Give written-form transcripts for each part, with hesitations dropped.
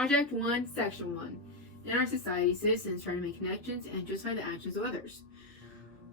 Project 1, Section 1. In our society, citizens try to make connections and justify the actions of others.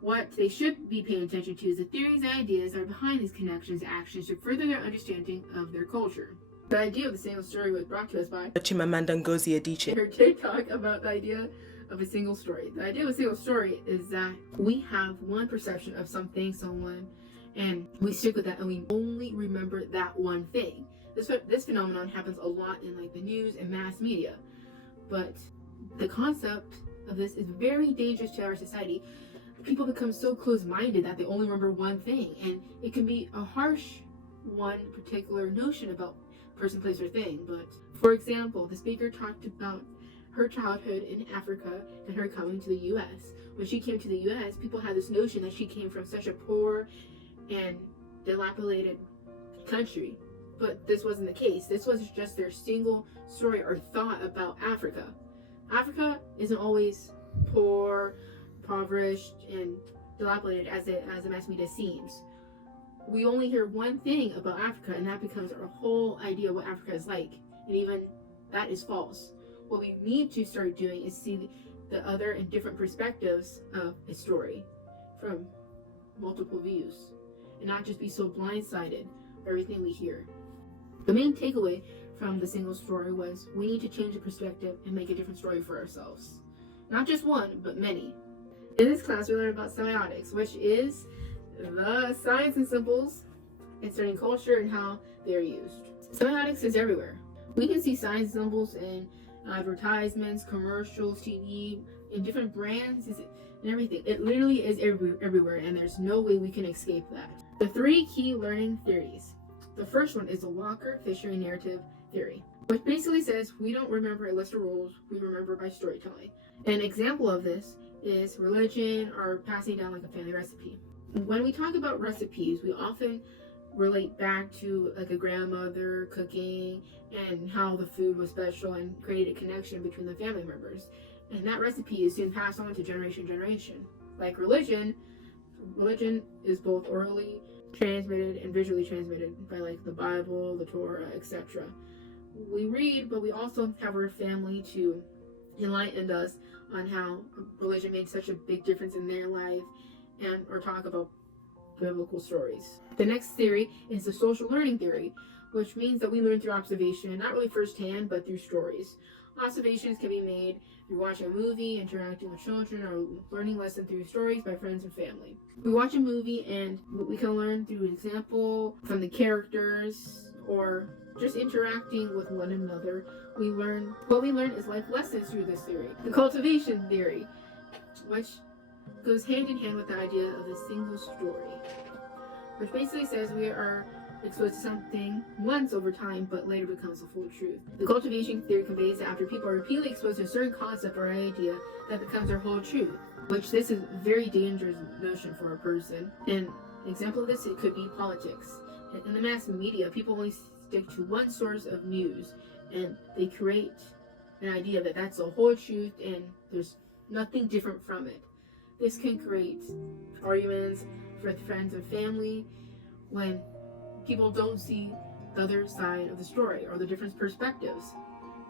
What they should be paying attention to is the theories and ideas that are behind these connections and actions to further their understanding of their culture. The idea of the single story was brought to us by Chimamanda Ngozi Adichie. her Tik Tok about the idea of a single story. The idea of a single story is that we have one perception of something, someone, and we stick with that, and we only remember that one thing. This phenomenon happens a lot in like the news and mass media, but the concept of this is very dangerous to our society. People become so close-minded that they only remember one thing, and it can be a harsh one particular notion about person, place, or thing. But for example, the speaker talked about her childhood in Africa and her coming to the US. When she came to the US, people had this notion that she came from such a poor and dilapidated country. But this wasn't the case. This was just their single story or thought about Africa. Africa isn't always poor, impoverished, and dilapidated as the mass media seems. We only hear one thing about Africa, and that becomes our whole idea of what Africa is like. And even that is false. What we need to start doing is see the other and different perspectives of a story from multiple views, and not just be so blindsided by everything we hear. The main takeaway from the single story was we need to change the perspective and make a different story for ourselves. Not just one, but many. In this class, we learned about semiotics, which is the science and symbols and studying culture and how they're used. Semiotics is everywhere. We can see signs and symbols in advertisements, commercials, TV, in different brands and everything. It literally is everywhere, and there's no way we can escape that. The 3 key learning theories. The first one is the Walker-Fisher narrative theory, which basically says we don't remember a list of rules, we remember by storytelling. An example of this is religion or passing down like a family recipe. When we talk about recipes, we often relate back to like a grandmother cooking and how the food was special and created a connection between the family members. And that recipe is soon passed on to generation to generation. Like religion is both orally transmitted and visually transmitted by like the Bible, the Torah, etc. We read, but we also have our family to enlighten us on how religion made such a big difference in their life, and or talk about biblical stories. The next theory is the social learning theory, which means that we learn through observation, not really firsthand, but through stories. Observations can be made through watching a movie, interacting with children, or learning lessons through stories by friends and family. We watch a movie and we can learn through an example from the characters or just interacting with one another. What we learn is life lessons through this theory. The cultivation theory, which goes hand in hand with the idea of the single story, which basically says we are exposed to something once over time, but later becomes a full truth. The cultivation theory conveys that after people are repeatedly exposed to a certain concept or idea, that becomes their whole truth, which this is a very dangerous notion for a person. An example of this, it could be politics. In the mass media, people only stick to one source of news, and they create an idea that that's the whole truth and there's nothing different from it. This can create arguments with friends and family when people don't see the other side of the story or the different perspectives.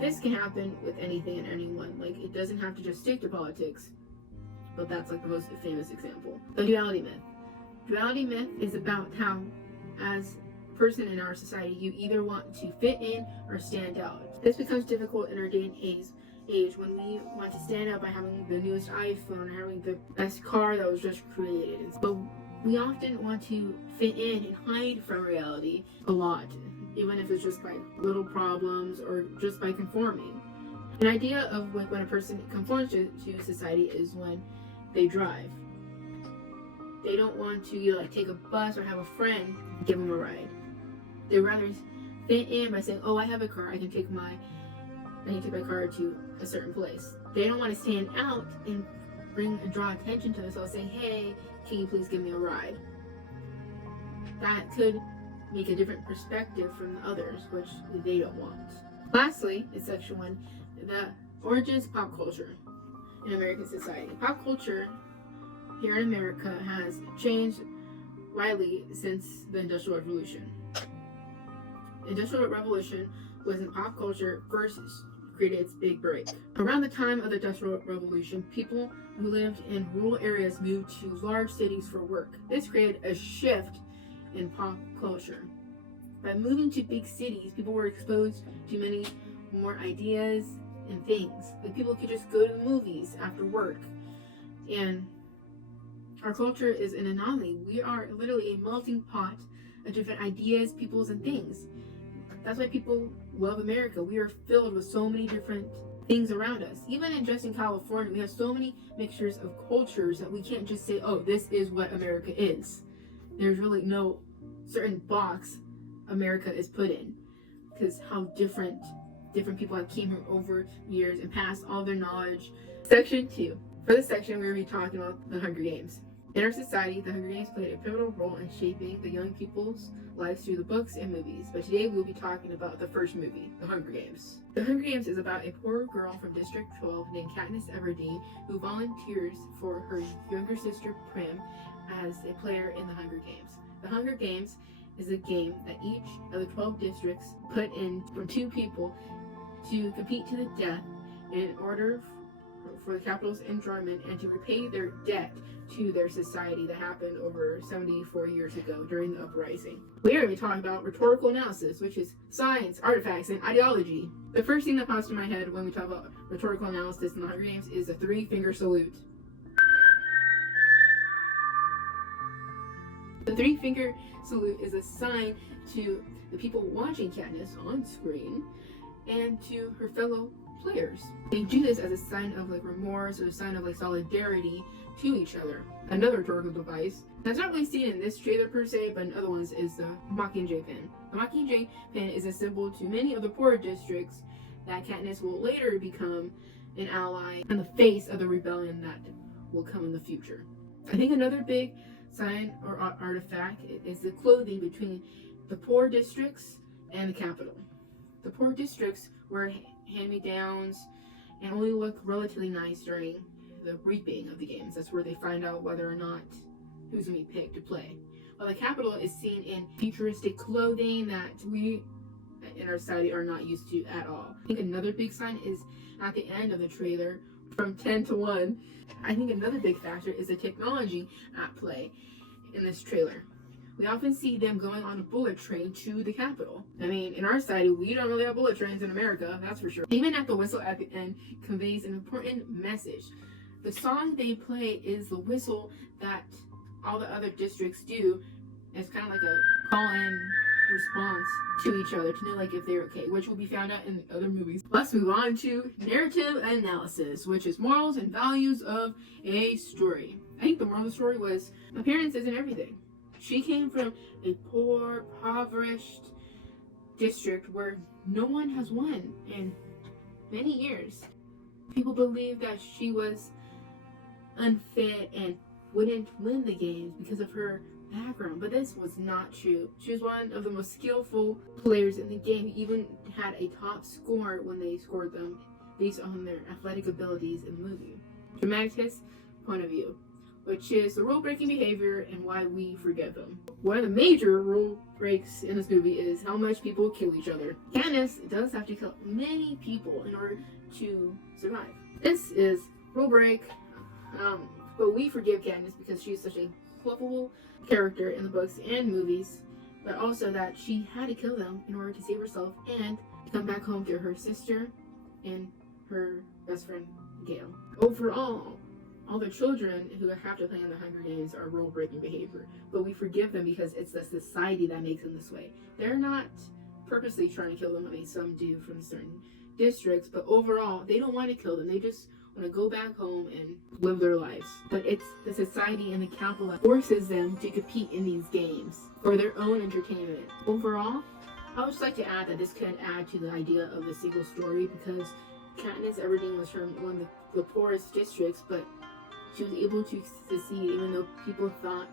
This can happen with anything and anyone. Like, it doesn't have to just stick to politics, but that's like the most famous example. The duality myth. Duality myth is about how, as a person in our society, you either want to fit in or stand out. This becomes difficult in our day and age when we want to stand out by having the newest iPhone or having the best car that was just created. But we often want to fit in and hide from reality a lot, even if it's just by little problems or just by conforming. An idea of when a person conforms to society is when they drive. They don't want to like take a bus or have a friend give them a ride. They rather fit in by saying, "Oh, I have a car. I can take my car to a certain place." They don't want to stand out and draw attention to themselves, saying, "Hey, can you please give me a ride?" That could make a different perspective from the others, which they don't want. Lastly, in section 1, the origins of pop culture in American society. Pop culture here in America has changed widely since the Industrial Revolution. The Industrial Revolution was when pop culture first created its big break. Around the time of the Industrial Revolution, people who lived in rural areas moved to large cities for work. This created a shift in pop culture. By moving to big cities, people were exposed to many more ideas and things. Like people could just go to the movies after work. And our culture is an anomaly. We are literally a melting pot of different ideas, peoples, and things. That's why people love America. We are filled with so many different things around us. Even in California, we have so many mixtures of cultures that we can't just say, oh, this is what America is. There's really no certain box America is put in, because how different people have came here over years and passed all their knowledge. Section 2. For this section, we're going to be talking about the Hunger Games. In our society, the Hunger Games played a pivotal role in shaping the young people's lives through the books and movies. But today we'll be talking about the first movie, The Hunger Games. The Hunger Games is about a poor girl from District 12 named Katniss Everdeen who volunteers for her younger sister Prim as a player in the Hunger Games. The Hunger Games is a game that each of the 12 districts put in from 2 people to compete to the death in order for the capital's enjoyment and to repay their debt to their society that happened over 74 years ago during the uprising. We are going to be talking about rhetorical analysis, which is science, artifacts, and ideology. The first thing that pops in my head when we talk about rhetorical analysis in the Hunger Games is the 3-finger salute. The 3-finger salute is a sign to the people watching Katniss on screen and to her fellow players. They do this as a sign of remorse or a sign of solidarity to each other. Another rhetorical device that's not really seen in this trailer per se, but in other ones, is the Mockingjay pin. The Mockingjay pin is a symbol to many of the poorer districts that Katniss will later become an ally and the face of the rebellion that will come in the future. I think another big sign or artifact is the clothing between the poor districts and the capital. The poor districts wear hand-me-downs and only look relatively nice during the reaping of the games. That's where they find out whether or not who's going to be picked to play. While the capital is seen in futuristic clothing that we in our society are not used to at all. I think another big sign is at the end of the trailer from 10 to 1. I think another big factor is the technology at play in this trailer. We often see them going on a bullet train to the Capitol. I mean, in our society, we don't really have bullet trains in America, that's for sure. Even at the whistle at the end conveys an important message. The song they play is the whistle that all the other districts do. It's kind of like a call-in response to each other to know if they're okay, which will be found out in the other movies. Let's move on to narrative analysis, which is morals and values of a story. I think the moral of the story was appearance isn't everything. She came from a poor, impoverished district where no one has won in many years. People believe that she was unfit and wouldn't win the games because of her background, but this was not true. She was one of the most skillful players in the game, even had a top score when they scored them based on their athletic abilities in the movie. Dramaticist point of view, which is the rule-breaking behavior and why we forgive them. One of the major rule breaks in this movie is how much people kill each other. Katniss does have to kill many people in order to survive. This is rule break, but we forgive Katniss because she's such a lovable character in the books and movies, but also that she had to kill them in order to save herself and come back home to her sister and her best friend Gale. Overall, all the children who have to play in the Hunger Games are rule-breaking behavior, but we forgive them because it's the society that makes them this way. They're not purposely trying to kill them. I mean, some do from certain districts, but overall, they don't want to kill them. They just want to go back home and live their lives. But it's the society and the capital that forces them to compete in these games for their own entertainment. Overall, I would just like to add that this could add to the idea of the single story because Katniss Everdeen was from one of the poorest districts, but she was able to succeed even though people thought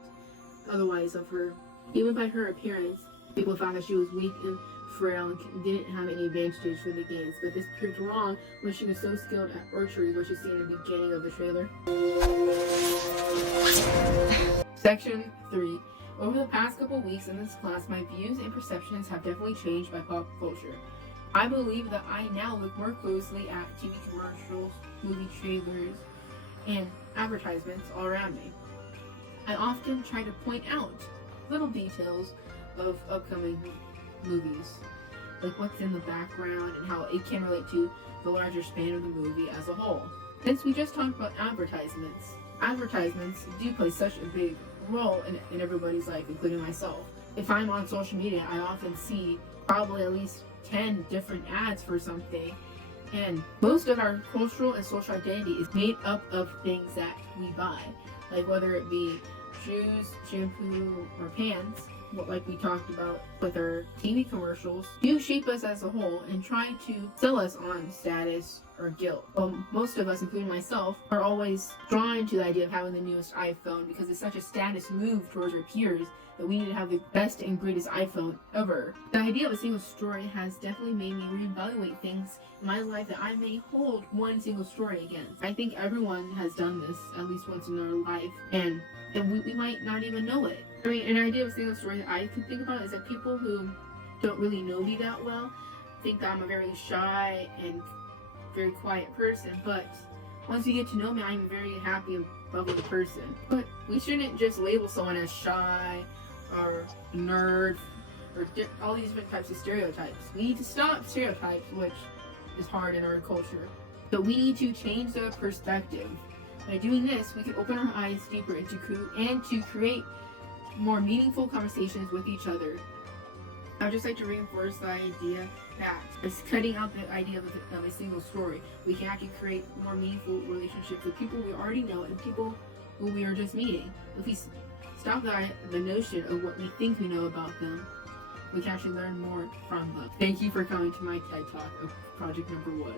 otherwise of her. Even by her appearance, people thought that she was weak and frail and didn't have any advantages for the games. But this proved wrong when she was so skilled at archery, which you see in the beginning of the trailer. Section 3. Over the past couple weeks in this class, my views and perceptions have definitely changed by pop culture. I believe that I now look more closely at TV commercials, movie trailers, and advertisements all around me. I often try to point out little details of upcoming movies, like what's in the background and how it can relate to the larger span of the movie as a whole. Since we just talked about advertisements do play such a big role in everybody's life, including myself. If I'm on social media, I often see probably at least 10 different ads for something, and most of our cultural and social identity is made up of things that we buy, like whether it be shoes, shampoo, or pants. Like we talked about with our TV commercials, do shape us as a whole and try to sell us on status or guilt. Well, most of us, including myself, are always drawn to the idea of having the newest iPhone because it's such a status move towards our peers that we need to have the best and greatest iPhone ever. The idea of a single story has definitely made me reevaluate things in my life that I may hold one single story against. I think everyone has done this at least once in their life, and we might not even know it. I mean, an idea of a single story that I can think about is that people who don't really know me that well think that I'm a very shy and very quiet person, but once you get to know me, I'm a very happy and bubbly person. But we shouldn't just label someone as shy or nerd or all these different types of stereotypes. We need to stop stereotypes, which is hard in our culture. But we need to change the perspective. By doing this, we can open our eyes deeper into to create more meaningful conversations with each other. I would just like to reinforce the idea that by cutting out the idea of a single story, we can actually create more meaningful relationships with people we already know and people who we are just meeting. If we stop the notion of what we think we know about them, we can actually learn more from them. Thank you for coming to my TED Talk of Project 1.